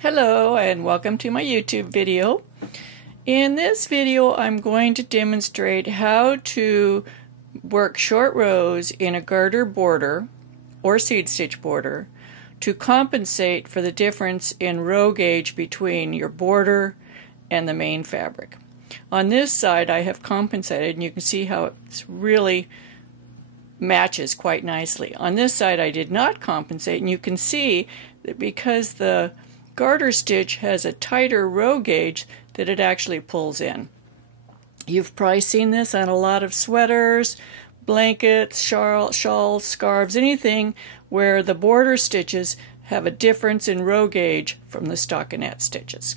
Hello and welcome to my YouTube video. In this video I'm going to demonstrate how to work short rows in a garter border or seed stitch border to compensate for the difference in row gauge between your border and the main fabric. On this side I have compensated, and you can see how it really matches quite nicely. On this side I did not compensate, and you can see that because the garter stitch has a tighter row gauge that it actually pulls in. You've probably seen this on a lot of sweaters, blankets, shawls, scarves, anything where the border stitches have a difference in row gauge from the stockinette stitches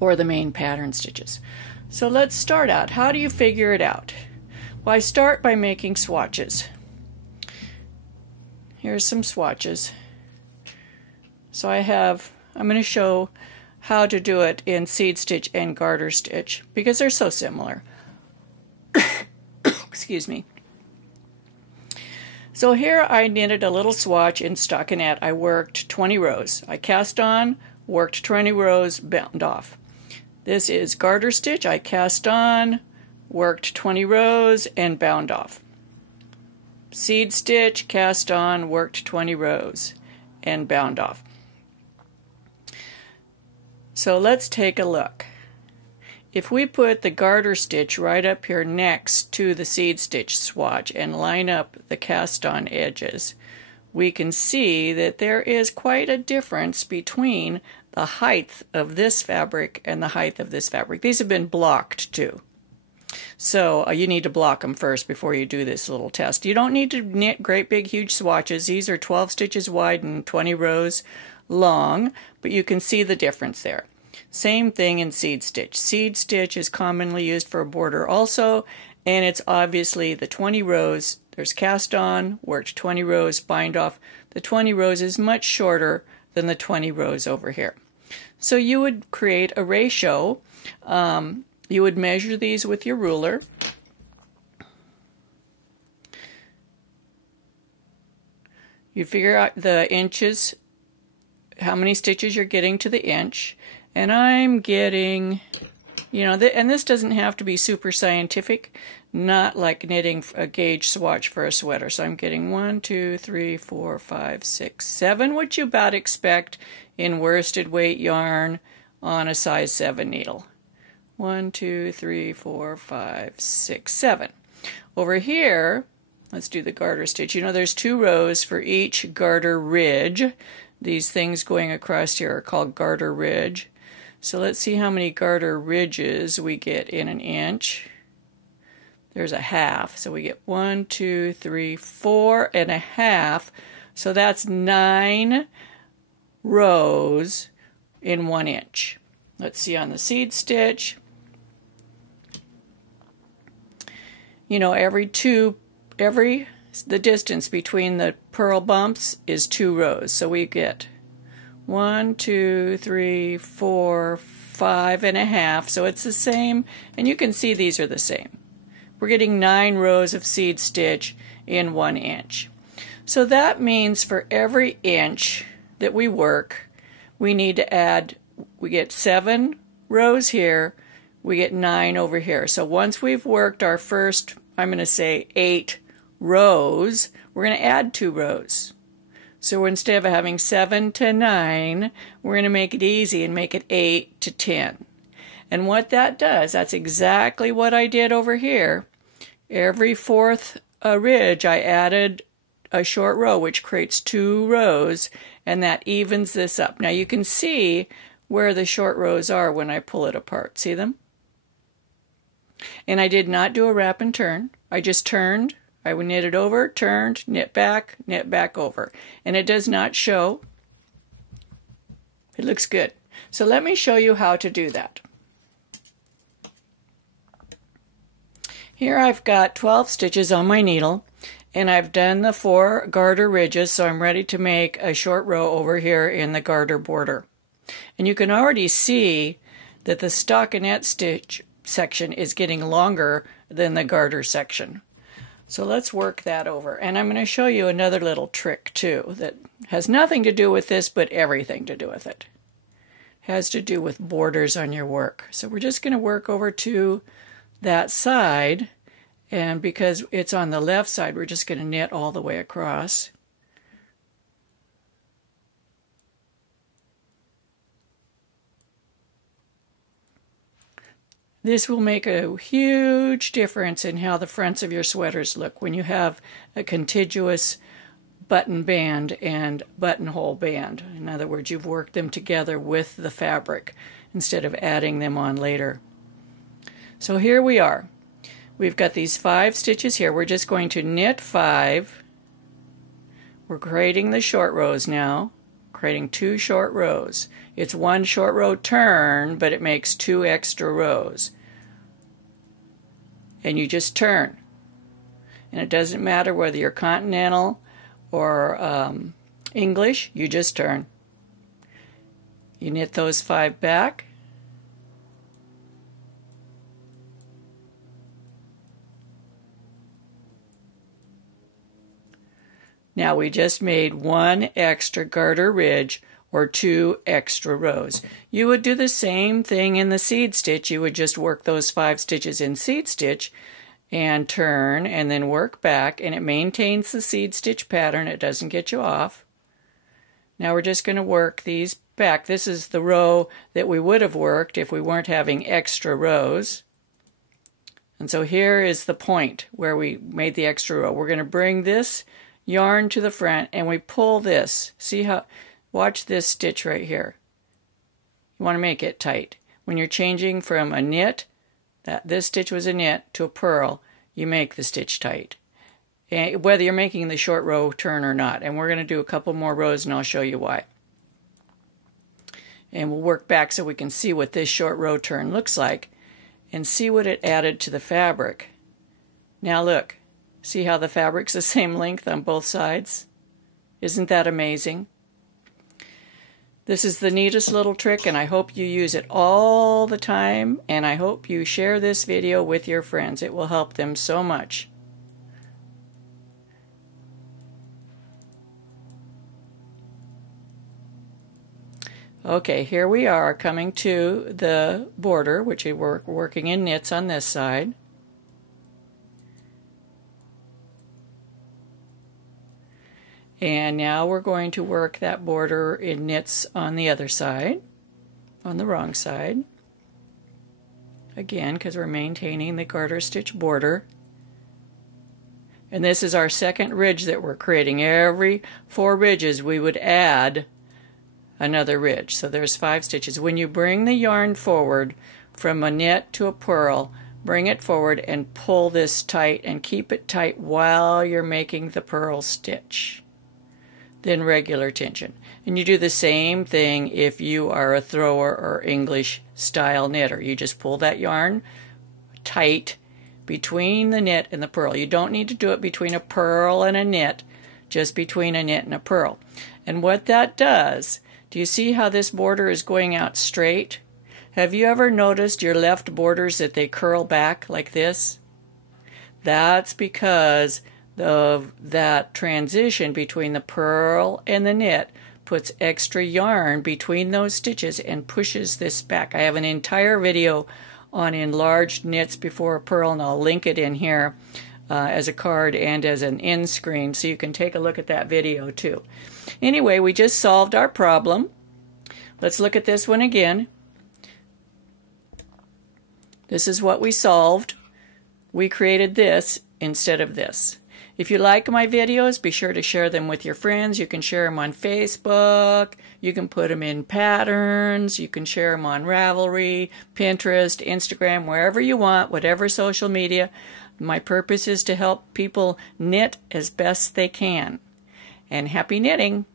or the main pattern stitches. So let's start out. How do you figure it out? Well, I start by making swatches. Here's some swatches. So I'm going to show how to do it in seed stitch and garter stitch because they're so similar. Excuse me. So here I knitted a little swatch in stockinette. I worked 20 rows. I cast on, worked 20 rows, bound off. This is garter stitch. I cast on, worked 20 rows, and bound off. Seed stitch, cast on, worked 20 rows, and bound off. So let's take a look. If we put the garter stitch right up here next to the seed stitch swatch and line up the cast on edges, we can see that there is quite a difference between the height of this fabric and the height of this fabric. These have been blocked too. So you need to block them first before you do this little test. You don't need to knit great big huge swatches. These are 12 stitches wide and 20 rows long, but you can see the difference there. Same thing in seed stitch. Seed stitch is commonly used for a border also, and it's obviously the 20 rows. There's cast on, worked 20 rows, bind off. The 20 rows is much shorter than the 20 rows over here. So you would create a ratio. You would measure these with your ruler. You figure out the inches, how many stitches you're getting to the inch. And I'm getting, and this doesn't have to be super scientific, not like knitting a gauge swatch for a sweater. So I'm getting 1, 2, 3, 4, 5, 6, 7, which you about expect in worsted weight yarn on a size 7 needle. 1, 2, 3, 4, 5, 6, 7. Over here, let's do the garter stitch. There's 2 rows for each garter ridge. These things going across here are called garter ridge. So let's see how many garter ridges we get in an inch. There's a half, so we get 1, 2, 3, 4 and a half. So that's 9 rows in 1 inch. Let's see on the seed stitch. The distance between the purl bumps is 2 rows. So we get 1, 2, 3, 4, 5 and a half. So it's the same, and you can see these are the same. We're getting 9 rows of seed stitch in 1 inch. So that means for every inch that we work, we need to add, we get 7 rows here, we get 9 over here. So once we've worked our first, I'm going to say 8 rows, we're going to add 2 rows. So instead of having 7 to 9, we're going to make it easy and make it 8 to 10. And what that does, that's exactly what I did over here. Every 4th ridge I added a short row, which creates 2 rows, and that evens this up. Now you can see where the short rows are when I pull it apart. See them? And I did not do a wrap and turn. I just turned. I would knit it over, turned, knit back over. And it does not show. It looks good. So let me show you how to do that. Here I've got 12 stitches on my needle, and I've done the 4 garter ridges, so I'm ready to make a short row over here in the garter border. And you can already see that the stockinette stitch section is getting longer than the garter section. So let's work that over. And I'm going to show you another little trick too that has nothing to do with this but everything to do with it. has to do with borders on your work. So we're just going to work over to that side, and because it's on the left side, we're just going to knit all the way across. This will make a huge difference in how the fronts of your sweaters look when you have a contiguous button band and buttonhole band. In other words, you've worked them together with the fabric instead of adding them on later. So here we are. We've got these 5 stitches here. We're just going to knit 5. We're creating the short rows now, creating 2 short rows. It's 1 short row turn, but it makes 2 extra rows. And you just turn. And it doesn't matter whether you're continental or English, you just turn. You knit those 5 back. Now we just made 1 extra garter ridge or 2 extra rows. You would do the same thing in the seed stitch. You would just work those 5 stitches in seed stitch and turn and then work back, and it maintains the seed stitch pattern. It doesn't get you off. Now we're just going to work these back. This is the row that we would have worked if we weren't having extra rows. And so here is the point where we made the extra row. We're going to bring this yarn to the front and we pull this. See how, watch this stitch right here. You want to make it tight. When you're changing from a knit, this stitch was a knit, to a purl, you make the stitch tight. And whether you're making the short row turn or not. And we're going to do a couple more rows and I'll show you why. And we'll work back so we can see what this short row turn looks like and see what it added to the fabric. Now look, see how the fabric's the same length on both sides? Isn't that amazing? This is the neatest little trick, and I hope you use it all the time, and I hope you share this video with your friends. It will help them so much. Okay, here we are coming to the border, which we're working in knits on this side. And now we're going to work that border in knits on the other side, on the wrong side. Again, because we're maintaining the garter stitch border. And this is our second ridge that we're creating. Every 4 ridges we would add another ridge. So there's 5 stitches. When you bring the yarn forward from a knit to a purl, bring it forward and pull this tight and keep it tight while you're making the purl stitch. Then regular tension. And you do the same thing if you are a thrower or English style knitter. You just pull that yarn tight between the knit and the purl. You don't need to do it between a purl and a knit, just between a knit and a purl. And what that does, do you see how this border is going out straight? Have you ever noticed your left borders that they curl back like this? That's because of that transition between the purl and the knit puts extra yarn between those stitches and pushes this back. I have an entire video on enlarged knits before a purl, and I'll link it in here as a card and as an end screen so you can take a look at that video too. Anyway, we just solved our problem. Let's look at this one again. This is what we solved. We created this instead of this. If you like my videos, be sure to share them with your friends. You can share them on Facebook. You can put them in patterns. You can share them on Ravelry, Pinterest, Instagram, wherever you want, whatever social media. My purpose is to help people knit as best they can. And happy knitting!